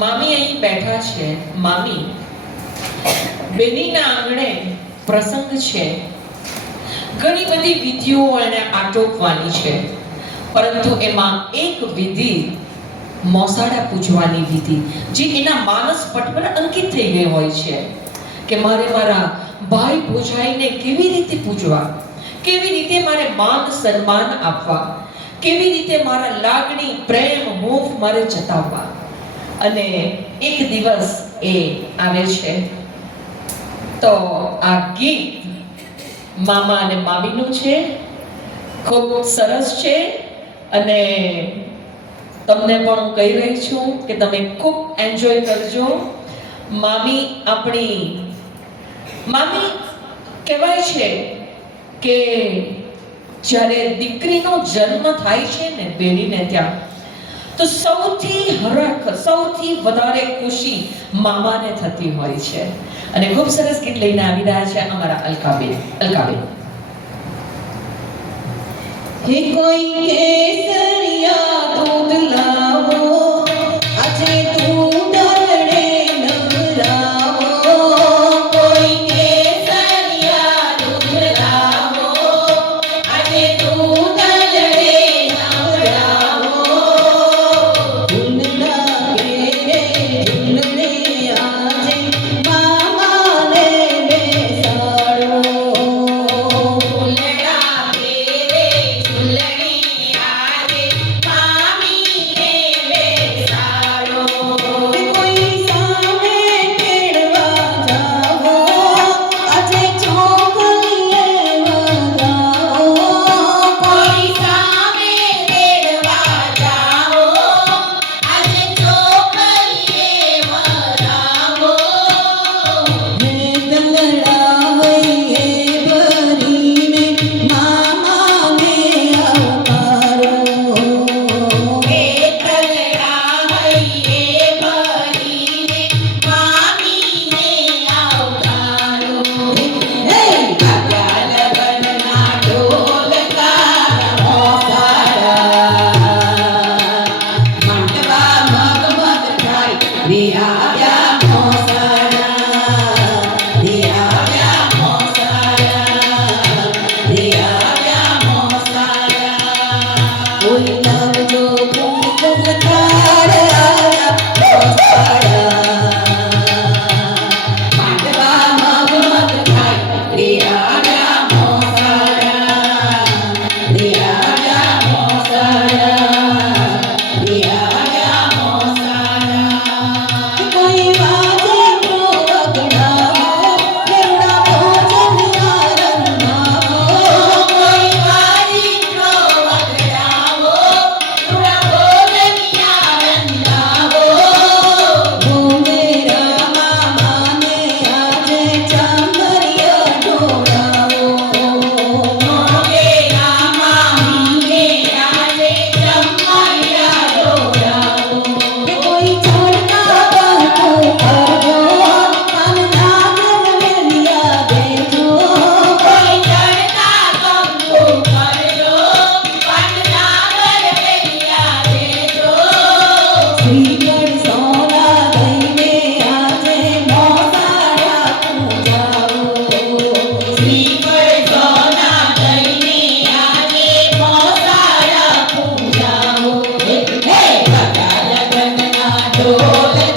મામી અહીં બેઠા છે. મામી, બેનીના આંગણે પ્રસંગ છે. ઘણી બધી વિધિઓ એને આટોપવાની છે, પરંતુ એમાં એક વિધિ મોસાળા પૂજવાની વિધિ, જે એના માનસ પટ પર અંકિત થઈ ગઈ હોય છે કે મારે મારા ભાઈ ભોજાઈને કેવી રીતે પૂજવા, કેવી રીતે મારે માન સન્માન આપવા, કેવી રીતે મારા લાગણી પ્રેમ મોહ મારે જતાવવા. અને એક દિવસ એ આવે છે. તો આ ગીત મામા અને મામીનું છે, ખૂબ સરસ છે. અને તમને પણ હું કહી રહી છું કે તમે ખૂબ એન્જોય કરજો. મામી આપણી મામી કહેવાય છે કે જ્યારે દીકરીનો જન્મ થાય છે ને બેનીને ત્યાં, તો સૌથી હરખ, સૌથી વધારે ખુશી મામાને થતી હોય છે. અને ખૂબ સરસ ગીત લઈને આવી રહ્યા છે અમારા અલકાબેન. અલકાબેન, હે કોઈ કેસરિયા દૂધ લાવો, આજે દૂધ રે નવરાવો. કોઈ કેસરિયા દૂધ લાવો, આજે દૂધ રે નવરાવો. ઝૂલડા ઘેરે ઝૂલને આજે મામાને બેસાડો. ઢોલ